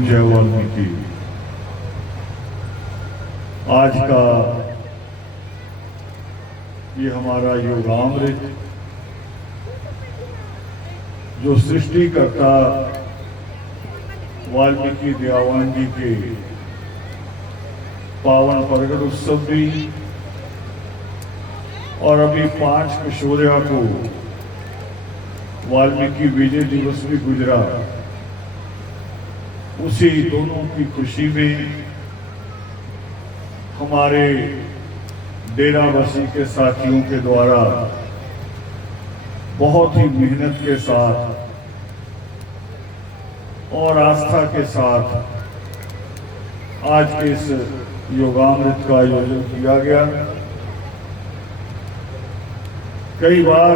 जय वाल्मीकि। आज का ये हमारा योगामृत जो सृष्टिकर्ता वाल्मीकि दयावान जी के पावन प्रगट उत्सव भी और अभी 5 किशोरिया को वाल्मीकि विजय दिवस भी गुजरा, उसी दोनों की खुशी में हमारे डेराबसी के साथियों के द्वारा बहुत ही मेहनत के साथ और आस्था के साथ आज के इस योगामृत का आयोजन किया गया। कई बार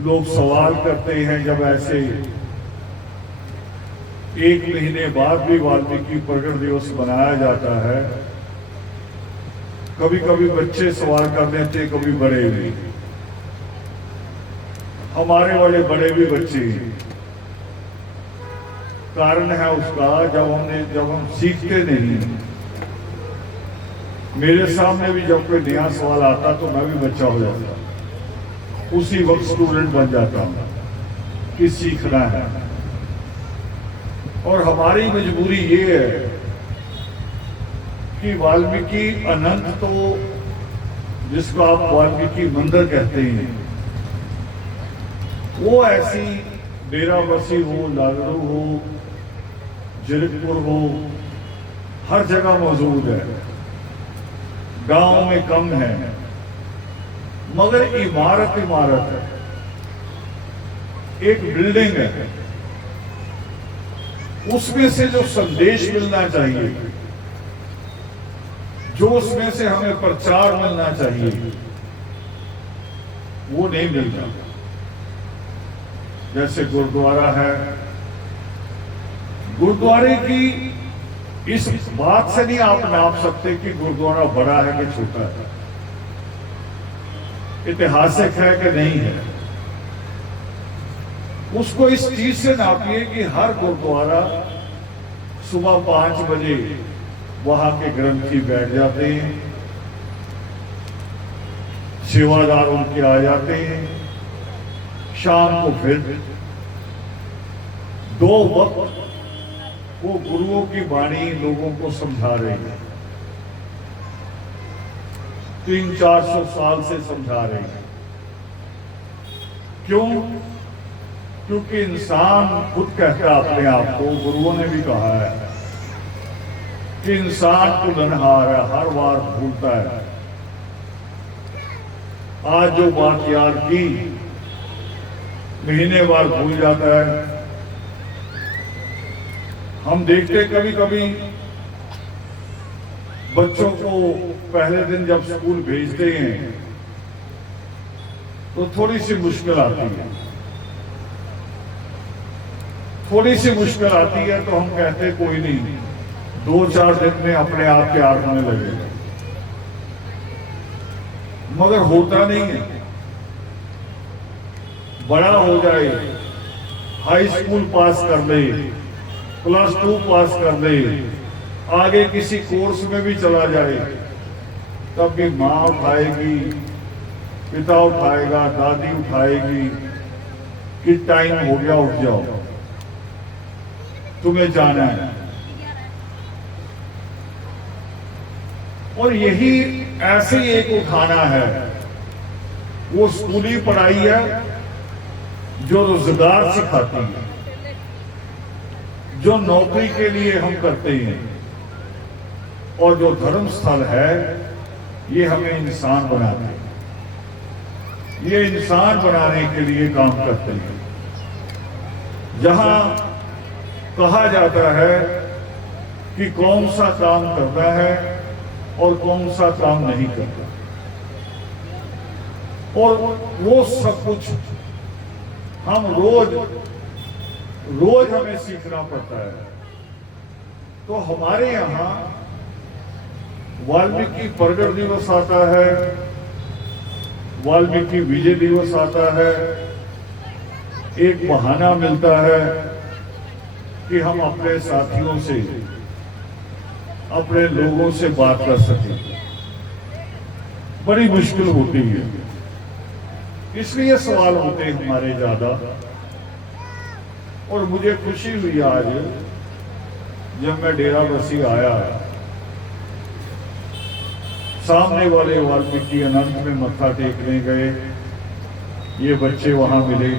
लोग सवाल करते हैं, जब ऐसे 1 महीने बाद भी वाल्मीकि प्रगट दिवस मनाया जाता है, कभी कभी बच्चे सवाल कर देते, कभी बड़े भी। हमारे वाले बड़े भी बच्चे हैं। कारण है उसका, जब हम सीखते नहीं। मेरे सामने भी जब कोई नया सवाल आता तो मैं भी बच्चा हो जाता, उसी वक्त स्टूडेंट बन जाता कि सीखना है। और हमारी मजबूरी ये है कि वाल्मीकि अनंत, तो जिसको आप वाल्मीकि मंदिर कहते हैं, वो ऐसी डेराबसी हो, लालड़ू हो, जीरकपुर हो, हर जगह मौजूद है। गांव में कम है, मगर इमारत है, एक बिल्डिंग है। उसमें से जो संदेश मिलना चाहिए, जो उसमें से हमें प्रचार मिलना चाहिए, वो नहीं मिलता। जैसे गुरुद्वारा है, गुरुद्वारे की इस बात से नहीं आप नाप सकते कि गुरुद्वारा बड़ा है कि छोटा है, ऐतिहासिक है कि नहीं है। उसको इस चीज से नापिए कि हर गुरुद्वारा सुबह 5 बजे वहां के ग्रंथी बैठ जाते हैं, सेवादार उनके आ जाते हैं, शाम को फिर 2 वक्त वो गुरुओं की वाणी लोगों को समझा रहे हैं। 300-400 साल से समझा रहे हैं। क्यों? क्योंकि इंसान खुद कहता है अपने आप को, गुरुओं ने भी कहा है कि इंसान भूलनहार है, हर बार भूलता है। आज जो बात याद की, महीने बाद भूल जाता है। हम देखते कभी कभी बच्चों को पहले दिन जब स्कूल भेजते हैं तो थोड़ी सी मुश्किल आती है, तो हम कहते कोई नहीं, 2-4 दिन में अपने आप तैयार होने लगेगा। मगर होता नहीं है। बड़ा हो जाए, हाई स्कूल पास कर ले, प्लस 2 पास कर ले, आगे किसी कोर्स में भी चला जाए, तब भी माँ उठाएगी, पिता उठाएगा, दादी उठाएगी कि टाइम हो गया, उठ जाओ, तुम्हें जाना है। और यही ऐसे ही एक उठाना है, वो स्कूली पढ़ाई है जो रोजगार सिखाती है, जो नौकरी के लिए हम करते हैं। और जो धर्म स्थल है, ये हमें इंसान बनाते हैं, ये इंसान बनाने के लिए काम करते हैं। जहां कहा जाता है कि कौन सा काम करना है और कौन सा काम नहीं करना, और वो सब कुछ हम रोज हमें सीखना पड़ता है। तो हमारे यहाँ वाल्मीकि प्रगट दिवस आता है, वाल्मीकि विजय दिवस आता है, एक बहाना मिलता है कि हम अपने साथियों से, अपने लोगों से बात कर सकें, बड़ी मुश्किल होती है। इसलिए सवाल होते हैं हमारे ज्यादा। और मुझे खुशी हुई आज जब मैं डेराबस्सी आया, सामने वाले वाल्मीकि अनंत में मत्था टेकने गए, ये बच्चे वहां मिले।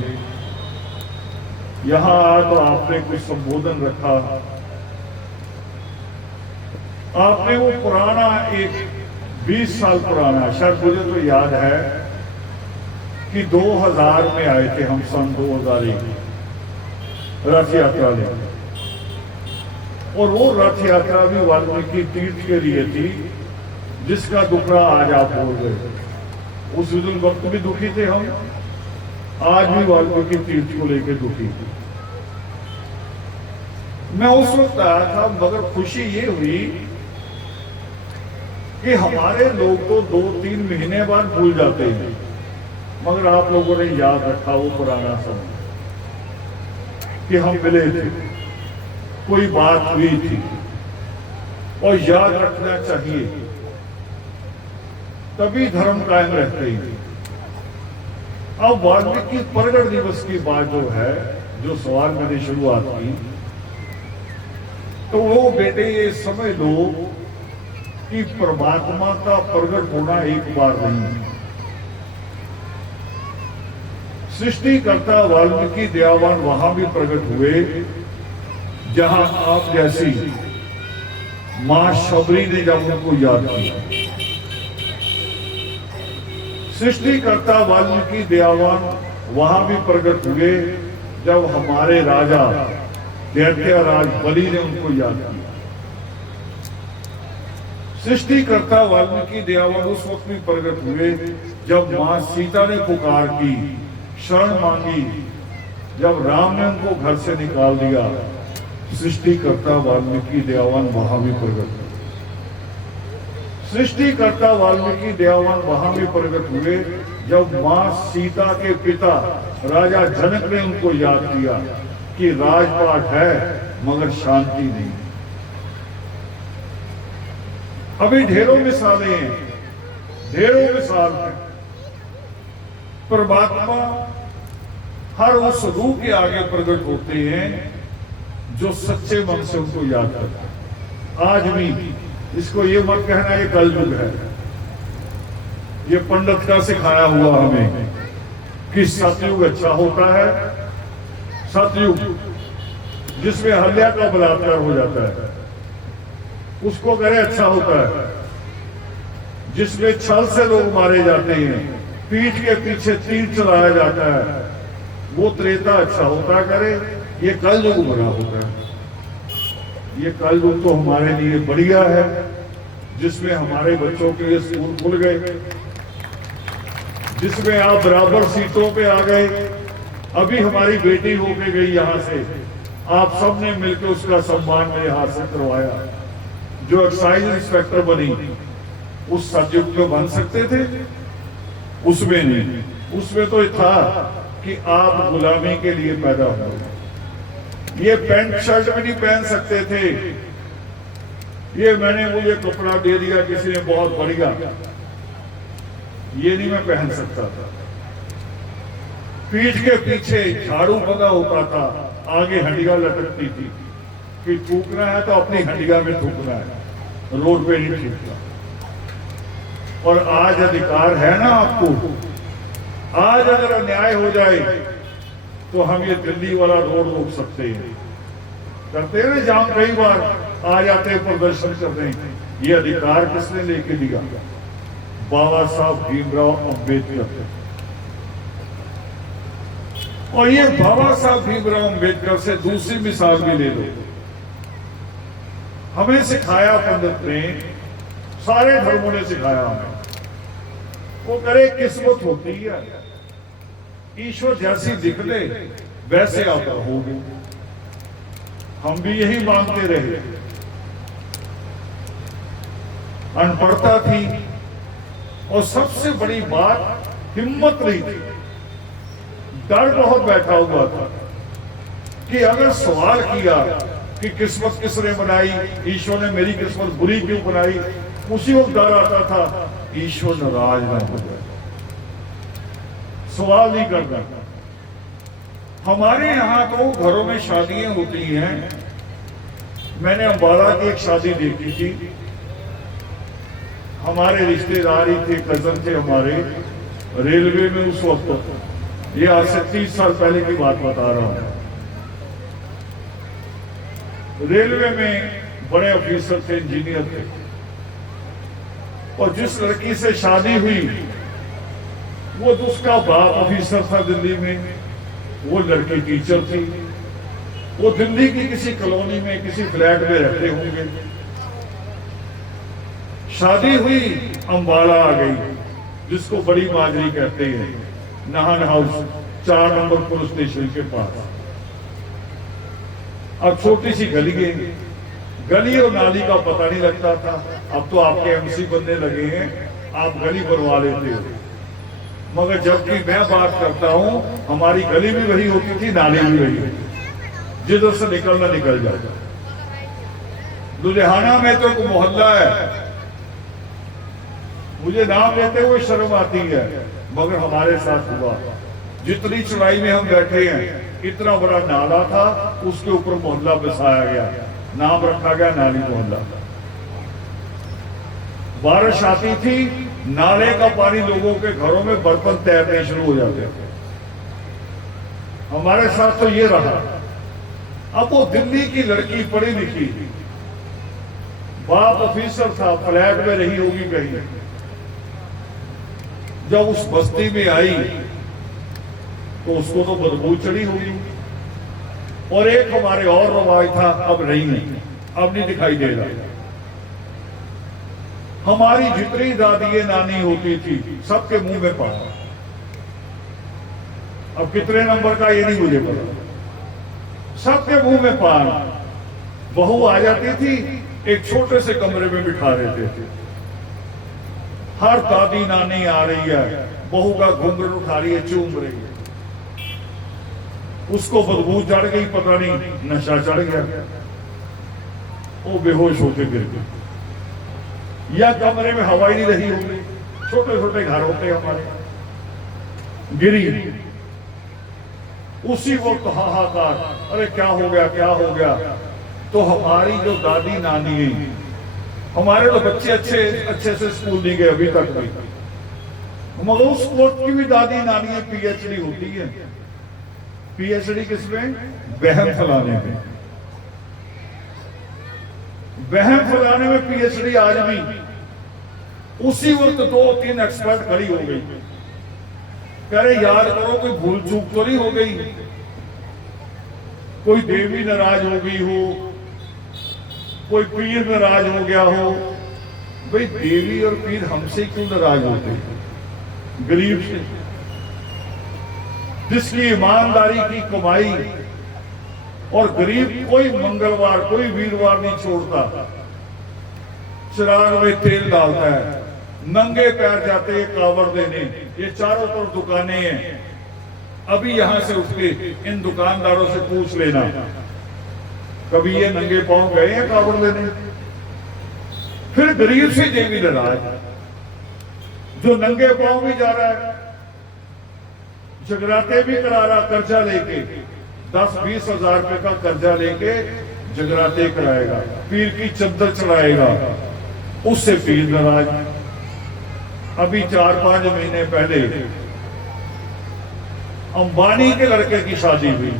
यहां आ तो आपने कुछ संबोधन रखा। आपने वो पुराना एक 20 साल पुराना, शायद मुझे तो याद है कि 2000 में आए थे हम, सन 2001 रथ यात्रा लेकर। और वो रथ यात्रा भी वाल्मीकि तीर्थ के लिए थी, जिसका दुखड़ा आज आप बोल गए। उस वक्त भी दुखी थे हम, आज भी वाल्मीकि तीर्थ को लेकर दुखी थे। मैं उस वक्त आया था, मगर खुशी ये हुई कि हमारे लोग तो 2-3 महीने बाद भूल जाते हैं, मगर आप लोगों ने याद रखा वो पुराना समय कि हम मिले थे, कोई बात हुई थी, और याद रखना चाहिए, तभी धर्म कायम रहते हैं। अब वाल्मीकि प्रगट दिवस की बात जो है, जो सवाल मैंने शुरुआत की, तो वो बेटे ये समझ लो कि परमात्मा का प्रगट होना एक बार नहीं है। सृष्टिकर्ता वाल्मीकि दयावान वहां भी प्रकट हुए जहां आप जैसी मां शबरी ने जब उनको याद किया। सृष्टिकर्ता वाल्मीकि दयावान वहां भी प्रकट हुए जब हमारे राजा दैत्यराज बलि ने उनको याद किया। सृष्टिकर्ता वाल्मीकि दयावान उस वक्त भी प्रकट हुए जब मां सीता ने पुकार की, शरण मांगी, जब राम ने उनको घर से निकाल दिया। सृष्टिकर्ता वाल्मीकि दयावान वहां भी प्रकट हुए। सृष्टिकर्ता वाल्मीकि दयावान वहां भी प्रकट हुए जब मां सीता के पिता राजा जनक ने उनको याद किया कि राजपाट है मगर शांति नहीं। अभी ढेरों मिसालें हैं, ढेरों मिसाल हैं। परमात्मा हर उस रूह के आगे प्रकट होते हैं जो सच्चे मन से उनको याद करता है। आज भी इसको ये मत कहना ये कलयुग है, ये पंडित का सिखाया हुआ हमें कि सतयुग अच्छा होता है। सतयुग जिसमें हत्या का बलात्कार हो जाता है उसको करे अच्छा होता है। जिसमें छल से लोग मारे जाते हैं, पीठ के पीछे तीर चलाया जाता है, वो त्रेता अच्छा होता करे। ये कलयुग बुरा होता है। ये कलयुग तो हमारे लिए बढ़िया है, जिसमें हमारे बच्चों के लिए स्कूल खुल गए, जिसमें आप बराबर सीटों पे आ गए। अभी हमारी बेटी होके गई यहां से, आप सबने मिलकर उसका सम्मान मेरे हाथ से करवाया। जो एक्साइज इंस्पेक्टर बनी, उस सतयुग में बन सकते थे? उसमें नहीं। उसमें तो था कि आप गुलामी के लिए पैदा हुए। ये पैंट शर्ट भी नहीं पहन सकते थे। ये मैंने मुझे कपड़ा दे दिया किसी ने बहुत बढ़िया, ये नहीं मैं पहन सकता था। पीठ के पीछे झाड़ू बंधा होता था, आगे हंडिया लटकती थी कि थूकना है तो अपनी हंडिया में थूकना है, रोड पे नहीं थूकना। और आज अधिकार है ना आपको। आज अगर अन्याय हो जाए तो हम ये दिल्ली वाला रोड रोक सकते हैं, करते हैं ना जाम, कई बार आ जाते हैं प्रदर्शन करने। ये अधिकार किसने लेके दिया? बाबा साहब भीमराव अंबेडकर। और ये बाबा साहब भीमराव अंबेडकर से दूसरी मिसाल भी ले लो। हमें सिखाया पंडित ने, सारे धर्मों ने सिखाया हमें, वो करे किस्मत होती है, ईश्वर जैसी दिख ले वैसे आप रहोगे। हम भी यही मांगते रहे। अनपढ़ता थी और सबसे बड़ी बात हिम्मत नहीं थी, डर बहुत बैठा हुआ था। कि अगर सवाल किया कि किस्मत किसने बनाई, ईश्वर ने मेरी किस्मत बुरी क्यों बनाई, उसी वक्त डर आता था ईश्वर नाराज ना हो जाए। सवाल नहीं करता। हमारे यहाँ तो घरों में शादियां होती हैं। मैंने अम्बाला की एक शादी देखी थी। हमारे रिश्तेदार ही थे, कजन थे हमारे, रेलवे में उस वक्त, ये आज से 30 साल पहले की बात बता रहा हूं। रेलवे में बड़े ऑफिसर थे, इंजीनियर थे, और जिस लड़की से शादी हुई वो उसका बाप ऑफिसर था दिल्ली में, वो लड़की टीचर थी। वो दिल्ली की किसी कॉलोनी में किसी फ्लैट में रहते होंगे। शादी हुई, अम्बाला आ गई, जिसको बड़ी माजरी कहते हैं, Nahan house 4 number police station के पास। अब छोटी सी गली है, गली और नाली का पता नहीं लगता था। अब तो आपके एमसी बनने लगे हैं, आप गली बनवा लेते हो, मगर जबकि मैं बात करता हूं, हमारी गली भी वही होती थी, नाली भी वही होती, जिधर से निकलना निकल जाता। लुधियाना में तो एक मोहल्ला है, मुझे नाम लेते हुए शर्म आती है, मगर हमारे साथ हुआ। जितनी चढ़ाई में हम बैठे हैं, इतना बड़ा नाला था, उसके ऊपर मोहल्ला बसाया गया, नाम रखा गया नाली मोहल्ला। बारिश आती थी, नाले का पानी लोगों के घरों में बर्तन तैरने शुरू हो जाते थे। हमारे साथ तो ये रहा। अब वो दिल्ली की लड़की पढ़ी लिखी, बाप ऑफिसर था, फ्लैट में रही होगी कहीं, जब उस बस्ती में आई तो उसको तो बदबू चढ़ी होगी। और एक हमारे और रवाज था, अब नहीं, अब नहीं दिखाई दे रहा। हमारी जितनी दादी नानी होती थी, सबके मुंह में पाया। अब कितने नंबर का ये नहीं मुझे पता, सबके मुंह में पान। बहू आ जाती थी, एक छोटे से कमरे में बिठा देते थे। हर दादी नानी आ रही है, बहू का घूंघट उठा रही है, चूम रही है, उसको बदबू चढ़ गई, पता नहीं नशा चढ़ गया, वो बेहोश होके गिर गई, या कमरे में हवा ही नहीं रही होगी। छोटे छोटे घर होते हमारे, गिरी। उसी वक्त हाहाकार, अरे क्या हो गया, क्या हो गया। तो हमारी जो दादी नानी है, हमारे तो बच्चे अच्छे से स्कूल नहीं गए अभी तक भी, मगर उस वक्त की भी दादी नानी पीएचडी होती है। पीएचडी किसमें? वहम फैलाने में। वहम फैलाने में पीएचडी आज भी। उसी वक्त 2-3 एक्सपर्ट खड़ी हो गई, कह रहे याद करो कोई भूल चूक तो नहीं हो गई, कोई देवी नाराज हो गई हो, कोई पीर नाराज हो गया हो। भाई देवी और पीर हमसे क्यों नाराज होते? गरीब से, जिसकी ईमानदारी की कमाई, और गरीब कोई मंगलवार कोई वीरवार नहीं छोड़ता, चिराग में तेल डालता है, नंगे पैर जाते हैं कांवड़ देने। ये चारों तरफ दुकानें हैं, अभी यहां से उठ के इन दुकानदारों से पूछ लेना, कभी ये नंगे पांव गए हैं कांवड़ देने? फिर गरीब से देवी नाराज, जो नंगे पांव भी जा रहा है, जगराते भी करा रहा, कर्जा लेके 10-20 हजार रुपए का कर्जा लेके जगराते कराएगा, पीर की चद्दर चढ़ाएगा, उससे पीर नाराज। अभी 4-5 महीने पहले अंबानी के लड़के की शादी हुई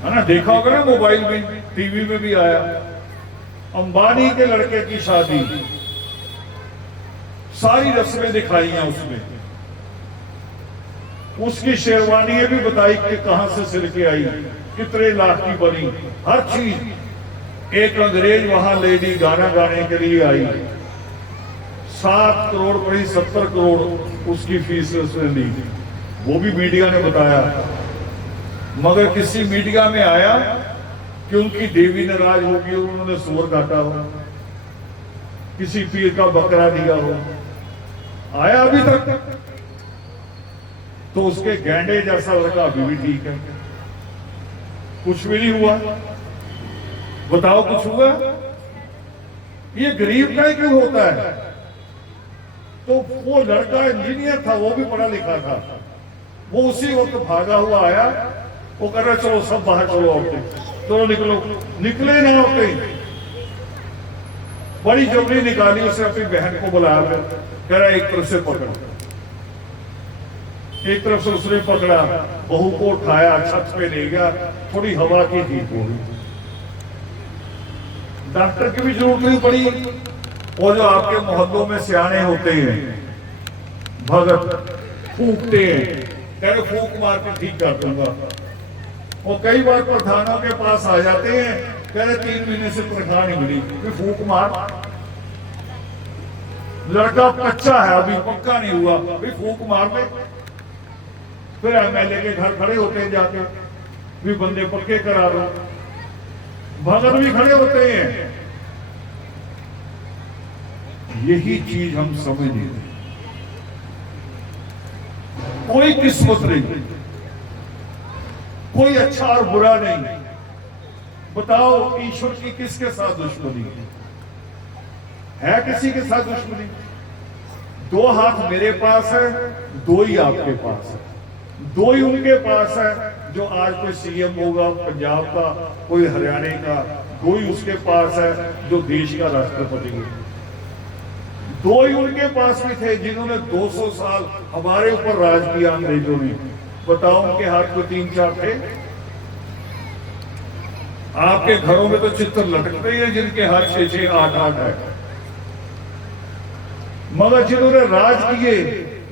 है ना, देखा होगा ना मोबाइल में, टीवी में भी आया। अंबानी के लड़के की शादी, सारी रस्में दिखाई हैं उसमें, उसकी शेरवानी भी बताई कि कहां से सिल के आई, कितने लाख की बनी, हर चीज। एक अंग्रेज वहां लेडी गाना गाने के लिए आई, 7 करोड़ पड़ी, 70 करोड़ उसकी फीस उसने ली, वो भी मीडिया ने बताया। मगर किसी मीडिया में आया कि उनकी देवी नाराज होगी और उन्होंने सूअर काटा हो, किसी पीर का बकरा दिया हो, आया अभी तक? तो उसके गैंडे जैसा लड़का अभी भी ठीक है। कुछ भी नहीं हुआ। बताओ कुछ हुआ? ये गरीब का ही क्यों होता है? तो वो लड़का इंजीनियर था, वो भी पढ़ा लिखा था, वो उसी वक्त भागा हुआ आया, वो कह रहा चलो सब बाहर चलो, औरतें चलो निकलो। निकले ना औरतें, बड़ी जबरी निकाली। उसने अपनी बहन को बुलाया, कह रहा एक तरफ से पकड़ो। एक तरफ से उसने पकड़ा, बहू को उठाया, छत पे ले गया, थोड़ी हवा की जीत हो गई। डॉक्टर की भी जरूरत नहीं पड़ी। वो जो आपके मोहल्लों में सियाने होते हैं, भगत फूकते हैं, कह रहे फूक मार के ठीक कर दूंगा। वो कई बार प्रधानों के पास आ जाते हैं, कह रहे 3 महीने से तनख्वाह नहीं मिली, फिर फूक मार। लड़का कच्चा है, अभी पक्का नहीं हुआ, फिर फूक मार दे। फिर एमएलए के घर खड़े होते हैं जाके, भी बंदे पक्के करा दो। भगत भी खड़े होते हैं। यही चीज हम समझ नहीं। कोई किस्मत नहीं, कोई अच्छा और बुरा नहीं। बताओ ईश्वर की किसके साथ दुश्मनी है? किसी के साथ दुश्मनी? 2 हाथ मेरे पास है, 2 ही आपके पास है, 2 ही उनके पास है। जो आज कोई सीएम होगा पंजाब का, कोई हरियाणा का, 2 ही उसके पास है जो देश का राष्ट्रपति है। 2 ही उनके पास भी थे जिन्होंने 200 साल हमारे ऊपर राज किया अंग्रेजों ने। बताओ उनके हाथ में 3-4 थे? आपके घरों में तो चित्र लटकते ही है जिनके हाथ 6-6, 8-8 है, मगर जिन्होंने राज किए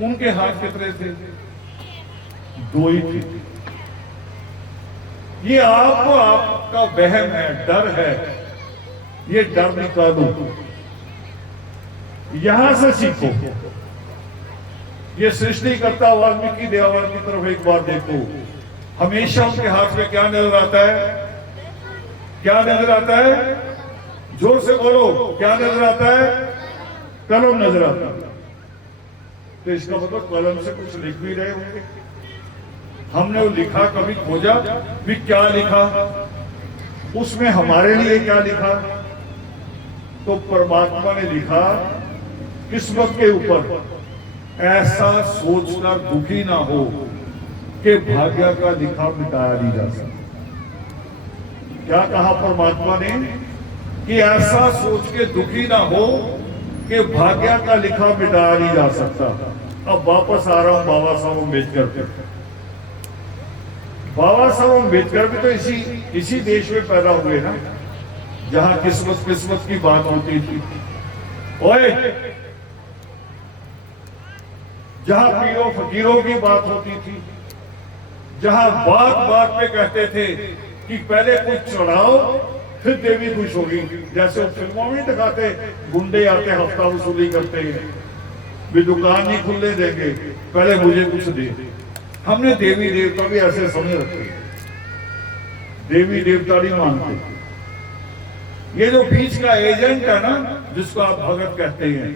उनके हाथ कितने थे? 2 ही थे। ये आपको आपका वहम है, डर है। ये डर निकालो, यहां से सीखो। ये सृष्टिकर्ता वाल्मीकि देवाल की तरफ एक बार देखो। हमेशा उनके हाथ में क्या नजर आता है? क्या नजर आता है? जोर से बोलो, क्या नजर आता है? कलम नजर आता है। तो इसका मतलब कलम से कुछ लिख भी रहे होंगे। हमने वो लिखा, कभी खोजा भी क्या लिखा, उसमें हमारे लिए क्या लिखा? तो परमात्मा ने लिखा किस्मत के ऊपर, ऐसा सोचकर दुखी ना हो कि भाग्य का लिखा मिटाया नहीं जा सकता। क्या कहा परमात्मा ने? कि ऐसा सोच के दुखी ना हो कि भाग्य का लिखा मिटाया नहीं जा सकता। अब वापस आ रहा हूं बाबा साहब अम्बेडकर पे। बाबा साहब अम्बेडकर भी तो इसी देश में पैदा हुए ना, जहां किस्मत की बात होती थी। ओए, जहां पीरों फकीरों की बात होती थी, जहां बात बात पे कहते थे कि पहले कुछ चढ़ाओ फिर देवी खुश होगी। जैसे वो फिल्मों में दिखाते, गुंडे आते हफ्ता वसूली करते हैं, भी दुकान नहीं खुलने देंगे, पहले मुझे कुछ दे। हमने देवी देवता भी ऐसे समझ रखे, देवी देवता नहीं मानते। ये जो बीच का एजेंट है ना, जिसको आप भगत कहते हैं,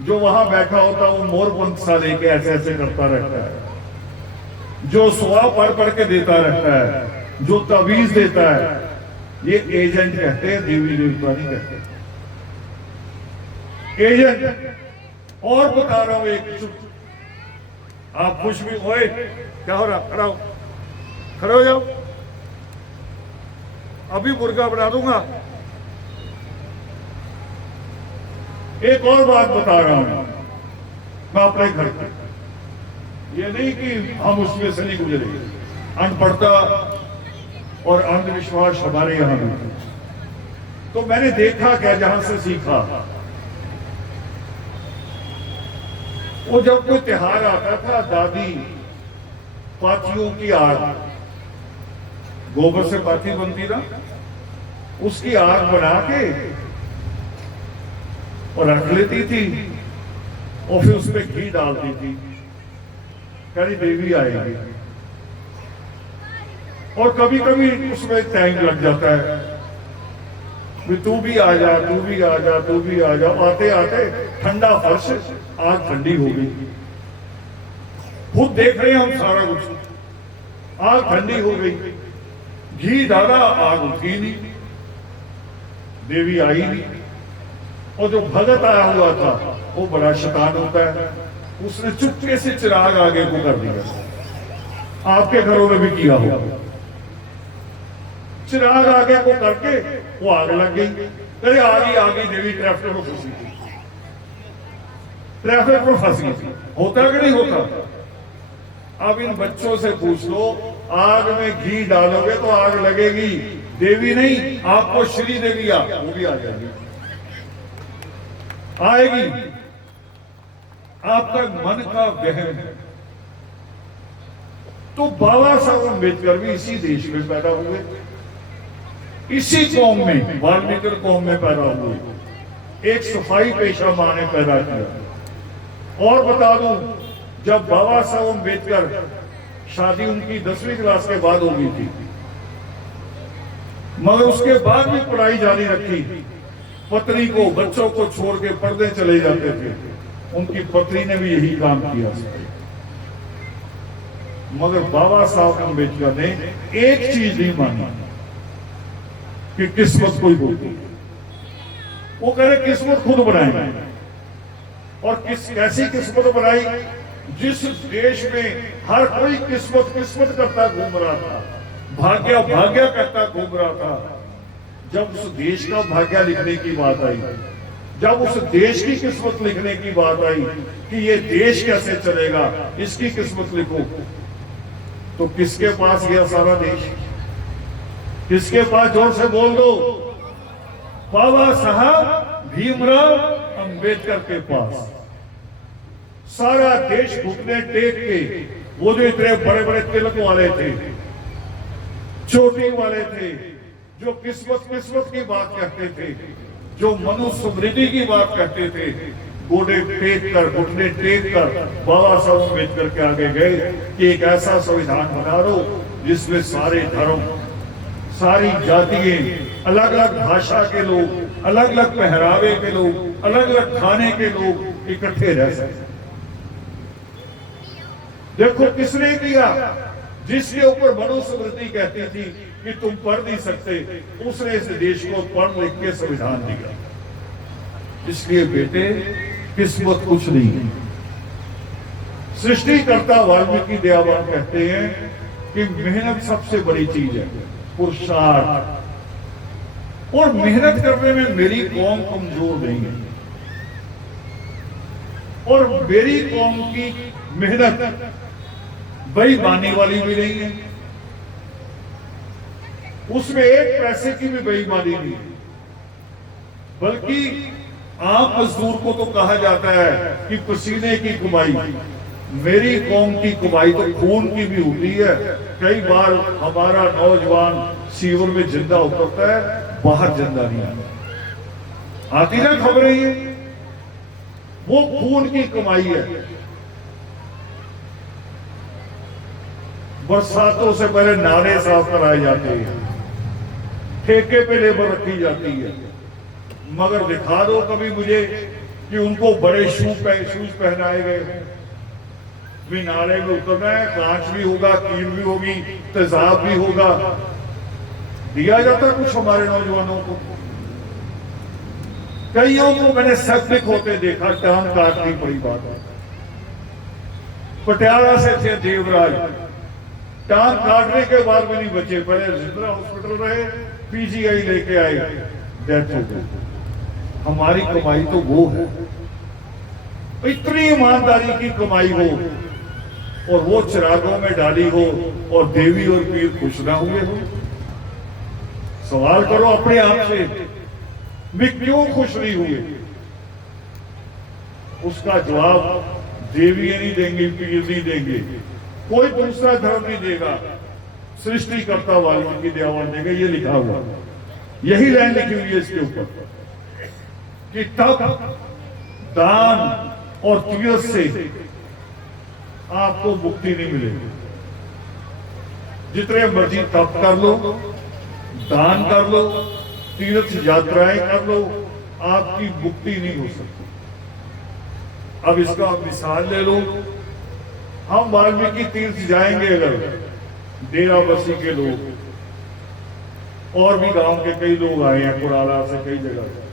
जो वहां बैठा होता है, वो मोरपंख सा लेके ऐसे ऐसे करता रहता है, जो सुआ पढ़ पढ़ के देता रहता है, जो तवीज देता है, ये एजेंट कहते हैं, देवी देवता नहीं कहते। एजेंट। और बता रहा हूं एक, आप खुश भी होए, क्या हो रहा? खड़ा हो, खड़े हो जाओ, अभी मुर्गा बना दूंगा। एक और बात बता रहा हूं मैं अपने घर पे, ये नहीं कि हम उसमें से नहीं गुजरे। अनपढ़ता और अंधविश्वास हमारे यहां भी, तो मैंने देखा क्या, जहां से सीखा। वो जब कोई त्योहार आता था, दादी पाथियों की आग, गोबर से पाथी बनती ना, उसकी आग बना के और रख लेती थी, और फिर उसमें घी डालती थी, कभी देवी आएगी। और कभी कभी उसमें टाइम लग जाता है, तू भी आ जा, तू भी आ जा, तू भी आ जा। आते आते ठंडा फर्श, आग ठंडी हो गई। खुद देख रहे हैं हम सारा कुछ, आग ठंडी हो गई। घी डाला, आग उठी नहीं, देवी आई नहीं। और जो भगत आया हुआ था वो बड़ा शैतान होता है, उसने चुपके से चिराग आगे को कर दिया। आपके घरों में भी किया होगा, चिराग आगे को करके वो आग लग गई। अरे आगी देवी ट्रैफिक में फंसी थी, ट्रैफिक में फंस गई थी। होता कि नहीं होता? अब इन बच्चों से पूछ लो, आग में घी डालोगे तो आग लगेगी, देवी नहीं, आपको श्री देवी वो भी आ जाएगी, आएगी। आपका मन का वहम है। तो बाबा साहब अम्बेडकर भी इसी देश में पैदा हुए, इसी कौम में, वाल्मीकि कौम में पैदा हुए। एक सफाई पेशा मां ने पैदा किया। और बता दूं, जब बाबा साहब अम्बेडकर, शादी उनकी 10वीं क्लास के बाद हो गई थी, मगर उसके बाद भी पढ़ाई जारी रखी। पत्नी को, बच्चों को छोड़ के पर्दे चले जाते थे। उनकी पत्नी ने भी यही काम किया। मगर बाबा साहब अम्बेडकर ने एक चीज नहीं मानी कि किस्मत कोई होती है। वो कह रहे किस्मत खुद बनाएंगे। और कैसी किस्मत बनाई? जिस देश में हर कोई किस्मत किस्मत करता घूम रहा था, भाग्य भाग्य करता घूम रहा था, जब उस देश का भाग्य लिखने की बात आई, जब उस देश की किस्मत लिखने की बात आई कि ये देश कैसे चलेगा, इसकी किस्मत लिखो, तो किसके पास गया सारा देश? किसके पास? जोर से बोल दो। बाबा साहब भीमराव अंबेडकर के पास। सारा देश घुटने टेक के, वो जो इतने बड़े बड़े तिलक वाले थे, चोटी वाले थे, जो किस्मत किस्मत की बात कहते थे, जो मनुस्मृति की बात कहते थे, गोडे टेक कर, घुटने टेक कर बाबा साहब अम्बेडकर के आगे गए कि एक ऐसा संविधान बना दो जिसमें सारे धर्म, सारी जातियां, अलग अलग भाषा के लोग, अलग अलग पहरावे के लोग, अलग अलग खाने के लोग इकट्ठे रह सके। देखो किसने किया? जिसके ऊपर मनुस्मृति कहती थी कि तुम पढ़ नहीं सकते, उसने इस देश को पढ़ लिख के संविधान दिया। इसलिए बेटे, किस्मत कुछ नहीं है। सृष्टिकर्ता वाल्मीकि दयावान कहते हैं कि मेहनत सबसे बड़ी चीज है, पुरुषार्थ। और मेहनत करने में मेरी कौम कमजोर नहीं है, और मेरी कौम की मेहनत बेईमानी वाली भी नहीं है, उसमें एक पैसे की भी बेईमानी नहीं है। बल्कि आम मजदूर को तो कहा जाता है कि पसीने की कमाई। मेरी कौम की कमाई तो खून की भी होती है। कई बार हमारा नौजवान सीवर में जिंदा उतरता है, बाहर जिंदा नहीं आता। आती ना खबरें ये, वो खून की कमाई है। बरसातों से पहले नाले साफ कराए जाते हैं, ठेके पे लेबर रखी जाती है। मगर दिखा दो कभी मुझे कि उनको बड़े शूज पहनाए गए, भी नाले में उतरना है, कांच भी होगा, कील भी होगी, तेजाब भी होगा। दिया जाता कुछ हमारे नौजवानों को? कईयों को मैंने सख्त होते देखा, टांग काटनी पड़ी बात है। पटियाला से थे देवराज, टांग काटने के बाद भी नहीं बचे, पहले जिंदरा हॉस्पिटल रहे, पीजीआई लेके आए, डेथ हो गई। हमारी कमाई तो वो है, इतनी ईमानदारी की कमाई हो और वो चिरागों में डाली हो और देवी और पीर खुश ना हुए हो। सवाल करो अपने आप से, वे क्यों खुश नहीं हुए? उसका जवाब देवी नहीं देंगे, पीर नहीं देंगे, कोई दूसरा धर्म नहीं देगा, सृष्टिकर्ता वाल्मीकि दयावान देगा। ये लिखा हुआ, यही लाइन लिखी हुई है इसके ऊपर कि तप, दान और तीर्थ से आपको मुक्ति नहीं मिलेगी। जितने मर्जी तप कर लो, दान कर लो, तीर्थ यात्राएं कर लो, आपकी मुक्ति नहीं हो सकती। अब इसका मिसाल ले लो, हम वाल्मीकि तीर्थ जाएंगे अगर डेरा बस्ती के लोग, और भी गांव के कई लोग आए हैं, कुराला से, कई जगह से।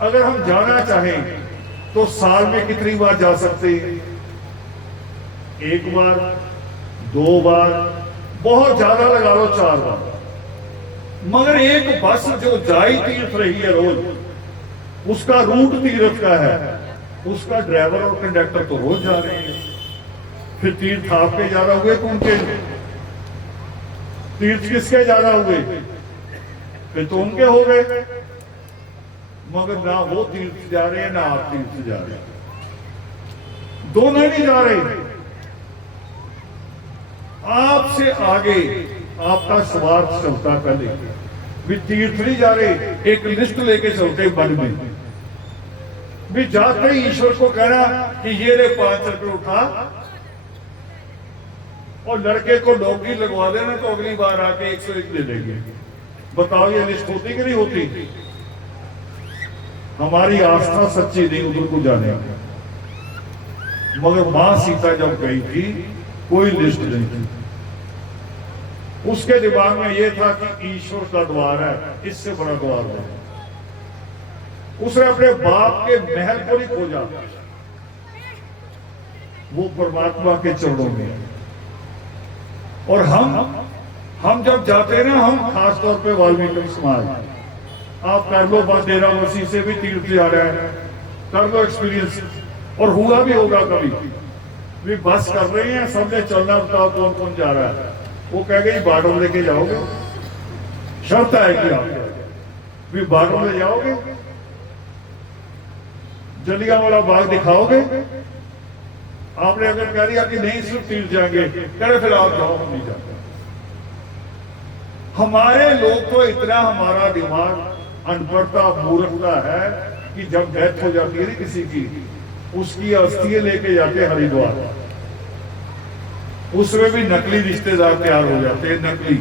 अगर हम जाना चाहें तो साल में कितनी बार जा सकते हैं? एक बार, 2 बार, बहुत ज्यादा लगा लो 4 बार। मगर एक बस जो जाई तीर्थ रही है रोज, उसका रूट तीर्थ का है, उसका ड्राइवर और कंडक्टर तो रोज जा रहे हैं। फिर तीर्थ आपके ज्यादा हुए तो उनके तीर्थ किसके ज्यादा हुए? फिर तो उनके हो गए। मगर ना वो तीर्थ जा रहे हैं ना आप तीर्थ जा रहे हैं, दोनों नहीं जा रहे। आपसे आगे आपका स्वार्थ चलता पहले भी, तीर्थ नहीं जा रहे, एक लिस्ट लेके चलते मन में भी, जाते ही ईश्वर को कहना कि ये रे 5 रुपये उठा और लड़के को नौकरी लगवा देना, तो अगली बार आके 101 ले लेंगे। बताओ ये लिस्ट होती कि नहीं होती? हमारी आस्था सच्ची नहीं उधर को जाने की। मगर मां सीता जब गई थी कोई लिस्ट नहीं थी, उसके दिमाग में यह था कि ईश्वर का द्वार है, इससे बड़ा द्वार नहीं। उसने अपने बाप के महल को नहीं खोजा, वो परमात्मा के चरणों में। और हम जब जाते हैं ना, हम खास तौर पे वाल्मीकि समाज, आप कर लो बात, डेरा मसीह से भी तीर्थ जा रहा है, कर लो एक्सपीरियंस, और हुआ भी होगा कभी भी। बस कर रहे हैं, सबने चलना, बताओ कौन कौन जा रहा है? वो कह गई बाटो लेके जाओगे, शर्त है कि आप भी बाटो ले जाओगे, जलियांवाला बाग दिखाओगे। आपने अगर कह दिया कि नहीं सिर्फ तीर्थ जाएंगे, कह फिर आप जाओ, हम नहीं जाते। हमारे लोग तो इतना, हमारा दिमाग अनपढ़ता मूर्खता है कि जब डेथ हो जाती है ना किसी की, उसकी अस्थियां लेके जाते हरिद्वार, उसमें भी नकली रिश्तेदार तैयार हो जाते हैं, नकली।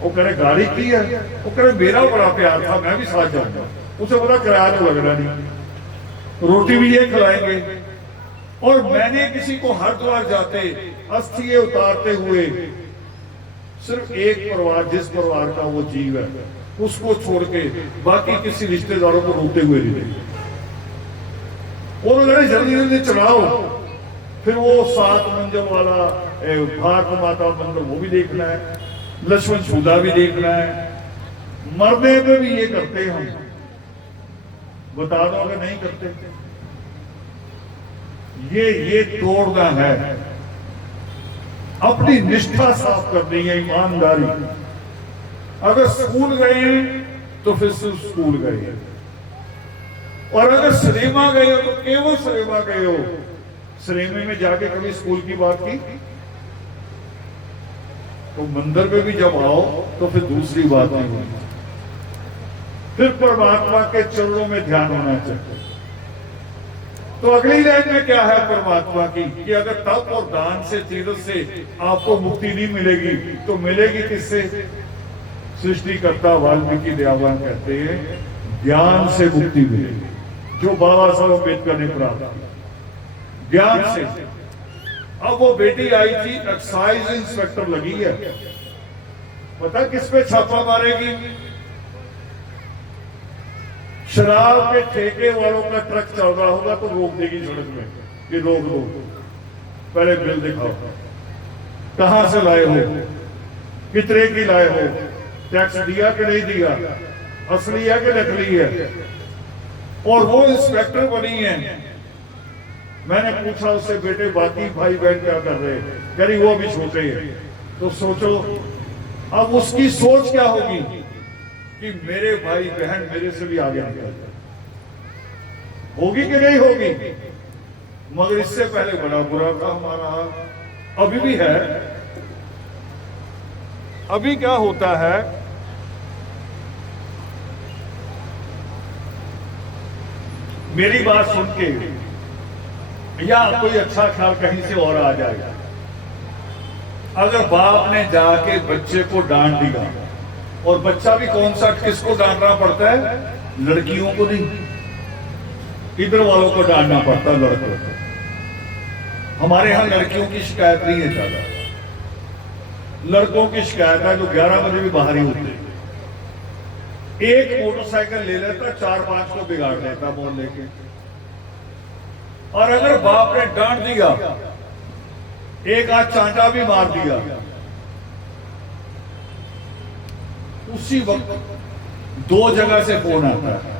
वो कह रहे गाड़ी की है, वो कह रहे मेरा बड़ा प्यार था, मैं भी साथ जाऊंगा। उसे पता किराया तो लगना नहीं, रोटी भी ये खिलाएंगे। और मैंने किसी को हरिद्वार जाते अस्थियां उतारते हुए सिर्फ एक परिवार, जिस परिवार का वो जीव है, उसको छोड़ के बाकी किसी रिश्तेदारों को रोते हुए नहीं देखे। उन्होंने जल्दी जल्दी चढ़ाओ, फिर वो 7 मंजिल वाला भारत माता मंदिर वो भी देखना है, लक्ष्मण झूला भी देखना है। मरने पे भी ये करते हैं हम, बता दो अगर नहीं करते। ये तोड़ना है, अपनी निष्ठा साफ करनी है, ईमानदारी। अगर स्कूल गए हैं तो फिर सिर्फ स्कूल गए हैं, और अगर सिनेमा गए हो तो केवल सिनेमा गए हो। सिनेमा में जाके कभी स्कूल की बात की? तो मंदिर में भी जब आओ तो फिर दूसरी बात नहीं होगी। फिर परमात्मा के चरणों में ध्यान होना चाहिए। तो अगली लाइन में क्या है परमात्मा की, कि अगर तप और दान से, तीर्थ से आपको मुक्ति नहीं मिलेगी तो मिलेगी किससे? सृष्टिकर्ता वाल्मीकि दयावान कहते हैं ज्ञान से मुक्ति मिलेगी, जो बाबा साहब अम्बेडकर ने प्राप्त किया, ज्ञान से। अब वो बेटी आई थी, एक्साइज इंस्पेक्टर लगी है, पता किस पे छापा मारेगी? शराब के ठेके वालों का ट्रक चल रहा होगा तो रोक देगी सड़क में, कि रोक दो, पहले बिल दिखाओ, कहां से लाए हो, कितने की लाए हो, टैक्स दिया कि नहीं दिया, असली है कि नकली है। और वो इंस्पेक्टर बनी है। मैंने पूछा उससे, बेटे बाकी भाई बहन क्या कर रहे हैं? कह रही वो भी छोटे हैं। तो सोचो अब उसकी सोच क्या होगी कि मेरे भाई बहन मेरे से भी आगे निकल जाए, होगी कि नहीं होगी? मगर इससे पहले बड़ा बुरा था हमारा हाल, अभी भी है। अभी क्या होता है, मेरी बात सुन के या कोई अच्छा ख्याल कहीं से और आ जाएगा। अगर बाप ने जाके बच्चे को डांट दिया, और बच्चा भी कौन सा, किसको डांटना पड़ता है? लड़कियों को नहीं, इधर वालों को डांटना पड़ता है, लड़कों को। हमारे यहां लड़कियों की शिकायत नहीं है ज्यादा, लड़कों की शिकायत है जो 11 बजे भी बाहर ही होते, एक मोटरसाइकिल ले लेता, 4-5 को बिगाड़ देता मोहल्ले के। और अगर बाप ने डांट दिया, एक आध चांटा भी मार दिया, उसी वक्त 2 जगह से फोन आता है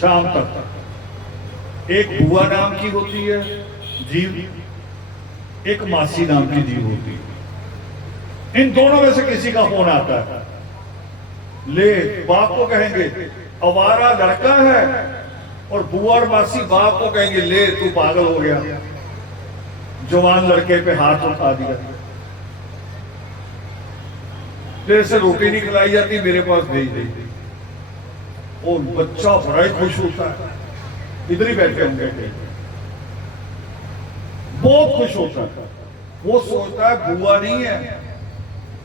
शाम तक। एक बुआ नाम की होती है जीव, एक मासी नाम की जीव होती है। इन दोनों में से किसी का फोन आता है, ले बाप को कहेंगे अवारा लड़का है, और बुआ और मासी बाप को कहेंगे ले तू पागल हो गया, जवान लड़के पे हाथ उठा दिया, तेरे से रोटी नहीं खिलाई जाती, मेरे पास भेज दे। और बच्चा बड़ा ही खुश होता है, इधर ही बैठे होंगे, बहुत खुश होता है। वो सोचता है बुआ नहीं है,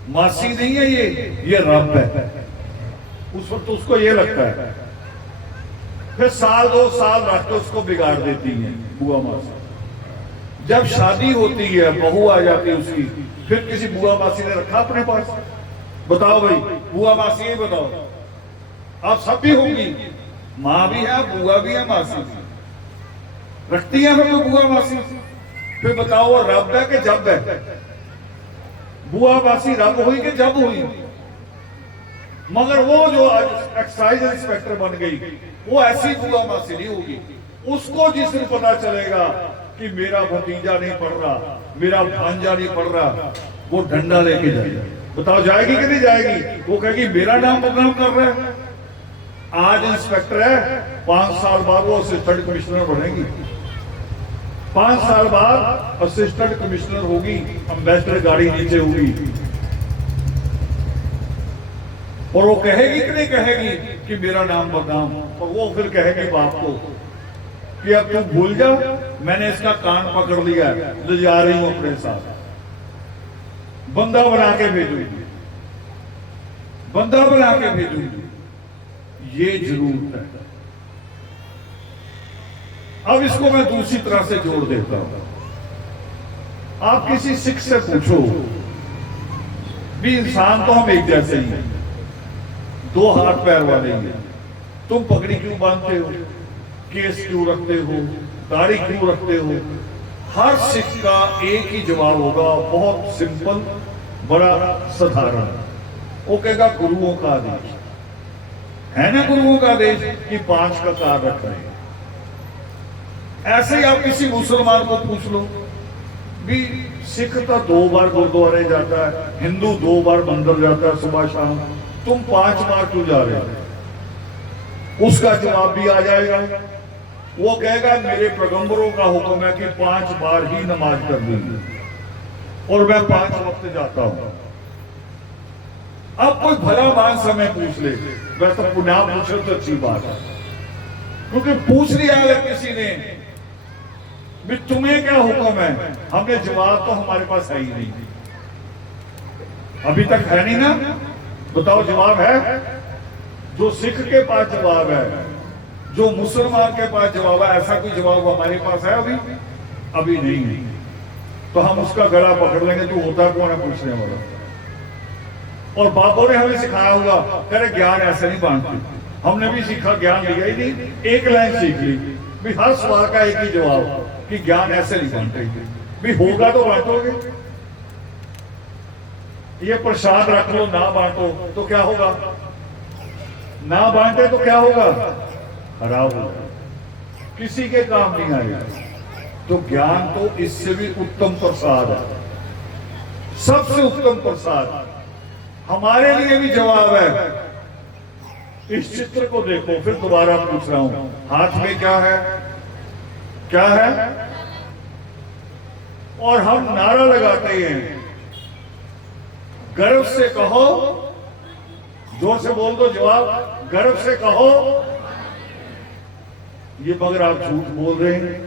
मासी नहीं है, ये रब है। उस वक्त तो उसको ये लगता है। फिर 1-2 साल रख के उसको बिगाड़ देती है बुआ मासी। जब शादी होती है, बहू आ जाती है उसकी, फिर किसी बुआ मासी ने रखा अपने पास। बताओ भाई, बुआ मासी ही बताओ, आप सब भी होंगी, माँ भी है, बुआ भी है, मासी भी रखती है फिर बुआ मासी। फिर बताओ वो रब है कि जब है? बुआ मासी रब हुई कि जब हुई? मगर वो जो आज एक्साइज इंस्पेक्टर बन गई, वो ऐसी बुआ मासी नहीं होगी। उसको जिस दिन पता चलेगा कि मेरा भतीजा नहीं पढ़ रहा, मेरा भांजा नहीं पढ़ रहा, वो डंडा लेके जाएगा। बताओ जाएगी कि नहीं जाएगी? वो कहेगी मेरा नाम बदनाम कर रहा है। आज इंस्पेक्टर है, 5 साल बाद वो असिस्टेंट कमिश्नर बनेगी, 5 साल बाद असिस्टेंट कमिश्नर होगी, एम्बेसडर गाड़ी नीचे होगी, और वो कहेगी कि नहीं कहेगी कि मेरा नाम बदनाम? और वो फिर कहेगी बाप को कि अब तू भूल जा, मैंने इसका कान पकड़ लिया, ले जा रही हूं अपने साथ, बंदा बना के भेजूंगी, बंदा बना के भेजूंगी। ये जरूरत है। अब इसको मैं दूसरी तरह से जोड़ देता हूं। आप किसी सिख से पूछो भी, इंसान तो हम एक जैसे ही हैं, 2 हाथ पैर वाले ही हैं, तुम पगड़ी क्यों बांधते हो, केस क्यों रखते हो, दाढ़ी क्यों रखते हो? हर सिख का एक ही जवाब होगा, बहुत सिंपल, बड़ा साधारण। वो कहेगा गुरुओं का आदेश है ना, गुरुओं का आदेश कि 5 का कार रख रहे हैं। ऐसे ही आप किसी मुसलमान को पूछ लो भी, सिख तो 2 बार गुरुद्वारे जाता है, हिंदू 2 बार मंदिर जाता है सुबह शाम, तुम 5 बार क्यों जा रहे हो? उसका जवाब भी आ जाएगा। वो कहेगा मेरे पैगंबरों का हुक्म है कि 5 बार ही नमाज कर दी, और मैं 5 वक्त जाता हूं। अब कोई भला मानस हमें पूछ ले, वैसे पुनः पूछो तो अच्छी बात है, क्योंकि पूछ लिया है किसी ने भी तुम्हें क्या हुक्म है, हमने जवाब तो हमारे पास है ही नहीं, अभी तक है नहीं ना। बताओ जवाब है? जो सिख के पास जवाब है, जो मुसलमान के पास जवाब है, ऐसा कोई जवाब हमारे पास है अभी नहीं है। तो हम उसका गला पकड़ लेंगे, तो होता कौन है पूछने वाला? और बापों ने हमें सिखाया हुआ, कह रहे ज्ञान ऐसे नहीं बांटते। हमने भी सीखा, ज्ञान लिया ही नहीं, एक लाइन सीख ली भी हर सवाल का एक ही जवाब कि ज्ञान ऐसे नहीं बांटे भी, होगा तो बांटोगे। ये प्रसाद रख लो, ना बांटो तो क्या होगा? ना बांटे तो क्या होगा? खराब होगा, किसी के काम नहीं आएगा। तो ज्ञान तो इससे भी उत्तम प्रसाद है, सबसे उत्तम प्रसाद। हमारे लिए भी जवाब है। इस चित्र को देखो, फिर दोबारा पूछ रहा हूं, हाथ में क्या है? क्या है? और हम नारा लगाते हैं, गर्व से कहो, जोर से बोल दो जवाब, गर्व से कहो। ये मगर आप झूठ बोल रहे हैं।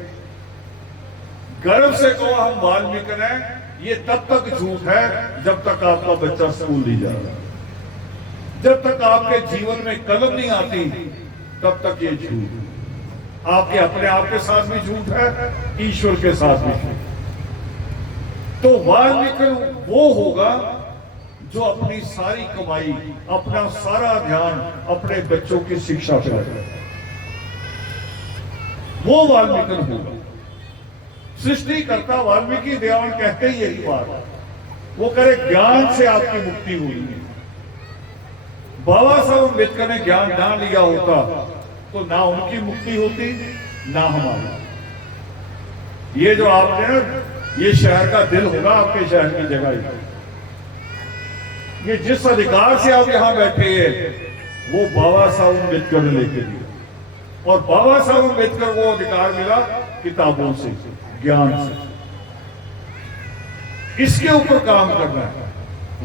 गर्व से कहो हम वाल्मीकि हैं, ये तब तक झूठ है जब तक आपका बच्चा स्कूल नहीं जा रहा, जब तक आपके जीवन में कलम नहीं आती, तब तक ये झूठ। आपके अपने आप के साथ भी झूठ है, ईश्वर के साथ भी झूठ। तो वाल्मीकि वो होगा जो अपनी सारी कमाई, अपना सारा ध्यान अपने बच्चों की शिक्षा पे लगे, वो वाल्मीकि होगा। सृष्टिकर्ता वाल्मीकि देवान कहते ही यही बात, वो करे ज्ञान से आपकी मुक्ति हुई है। बाबा साहब अम्बेडकर ने ज्ञान ना लिया होता तो ना उनकी मुक्ति होती ना हमारी। ये जो आपने ना, ये शहर का दिल होगा, आपके शहर की जगह, ये जिस अधिकार से आप यहां बैठे हैं वो बाबा साहब अम्बेडकर ने लेके दिया। और बाबा साहब अम्बेडकर वो अधिकार मिला किताबों से, ज्ञान से। इसके ऊपर काम करना है।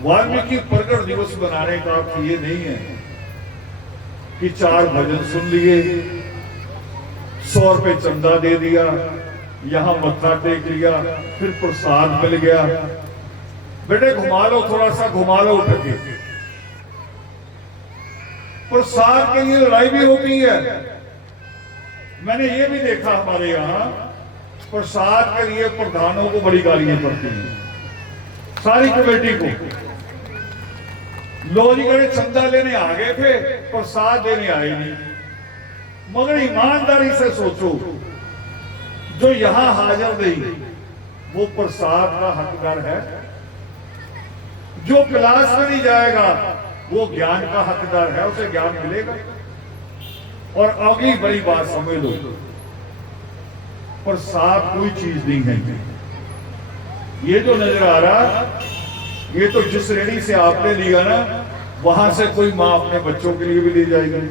वाल्मीकि प्रकट दिवस बनाने का अर्थ ये नहीं है कि 4 भजन सुन लिए, 100 रुपए चंदा दे दिया, यहां मत्था टेक लिया, फिर प्रसाद मिल गया, बेटे घुमा लो, थोड़ा सा घुमा लो उठ के। प्रसाद के लिए लड़ाई भी होती है। मैंने ये भी देखा हमारे यहां प्रसाद के लिए प्रधानों को बड़ी गालियां पड़ती हैं, सारी कमेटी को। लोग करे चंदा लेने आ गए थे, प्रसाद देने आए नहीं। मगर ईमानदारी से सोचो, जो यहां हाजिर नहीं वो प्रसाद का हकदार है। जो क्लास में नहीं जाएगा वो ज्ञान का हकदार है, उसे ज्ञान मिलेगा। और अगली बड़ी बात समझ लो, प्रसाद कोई चीज नहीं है। ये जो नजर आ रहा, ये तो जिस रेडी से आपने लिया ना, वहां से कोई माँ अपने बच्चों के लिए भी ले जाएगी,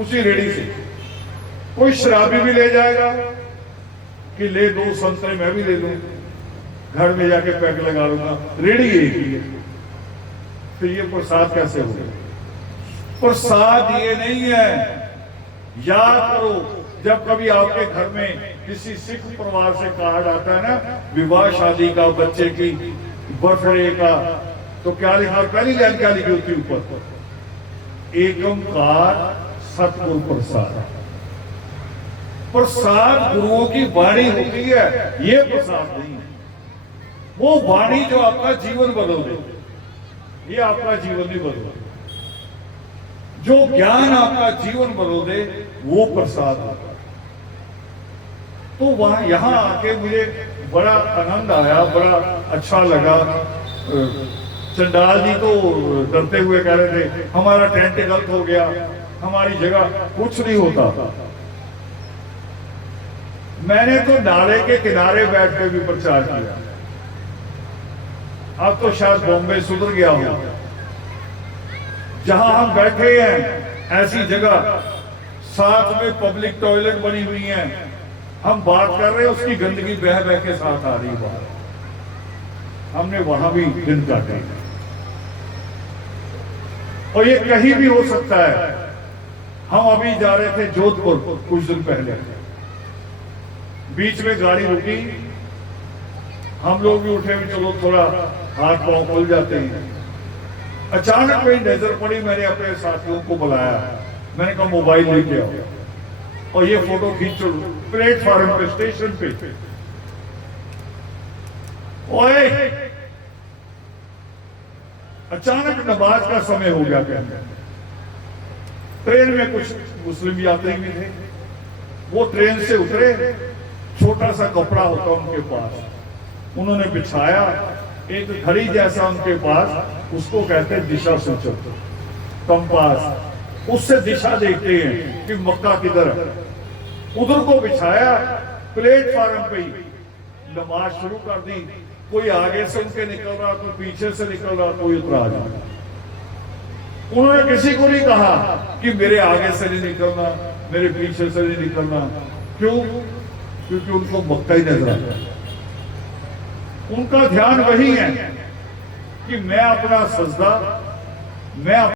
उसी रेडी से। कोई शराबी भी ले जाएगा कि ले 2 संतरे मैं भी ले लूं, घर में जाके पैक लगा लूंगा, रेडी एक ही है। फिर ये प्रसाद कैसे होगा? प्रसाद ये नहीं है। याद करो, जब कभी आपके घर में किसी सिख परिवार से कार्ड आता है ना, विवाह शादी का, बच्चे की बर्थडे का, तो क्या लिखा, पहली लाइन क्या लिखी होती ऊपर? एकमकार सतगुरु प्रसाद। प्रसाद गुरुओं की वाणी होती है, ये प्रसाद नहीं है। वो वाणी जो आपका जीवन बदल दे, ये आपका जीवन नहीं बदल। जो ज्ञान आपका जीवन बदल दे वो प्रसाद होगा। तो वहां यहां आके मुझे बड़ा आनंद आया, बड़ा अच्छा लगा। चंडाल जी तो डरते हुए कह रहे थे हमारा टेंट गलत हो गया, हमारी जगह, कुछ नहीं होता। मैंने तो नाले के किनारे बैठ के भी प्रचार किया। अब तो शायद बॉम्बे सुधर गया हो। जहां हम बैठे हैं ऐसी जगह, साथ में पब्लिक टॉयलेट बनी हुई है, हम बात कर रहे हैं, उसकी गंदगी बह बह के साथ आ रही बाहर। हमने वहां भी दिन काटे। और ये कहीं भी हो सकता है। हम अभी जा रहे थे जोधपुर कुछ दिन पहले, बीच में गाड़ी रुकी, हम लोग भी उठे भी चलो थोड़ा हाथ पांव खुल जाते हैं। अचानक मेरी नजर पड़ी, मैंने अपने साथियों को बुलाया, मैंने कहा मोबाइल लेके आओ और ये फोटो खींचो प्लेटफॉर्म पे, स्टेशन पे। ओए, अचानक नमाज का समय हो गया। ट्रेन में कुछ मुस्लिम यात्री भी थे, वो ट्रेन से उतरे, छोटा सा कपड़ा होता उनके पास, उन्होंने बिछाया, एक घड़ी जैसा उनके पास, उसको कहते हैं दिशा सूचक, कंपास। उससे दिशा देखते हैं कि मक्का किधर है, उधर को बिछाया, प्लेटफॉर्म पे नमाज शुरू कर दी। कोई आगे से उनके निकल रहा, कोई पीछे से निकल रहा, कोई उतर आ जाए। उन्होंने किसी को नहीं कहा कि मेरे आगे से नहीं निकलना, मेरे पीछे से नहीं निकलना। क्यों? क्योंकि उनको मक्का ही नजर आता है। उनका ध्यान वही है कि मैं अपना सजदा, मैं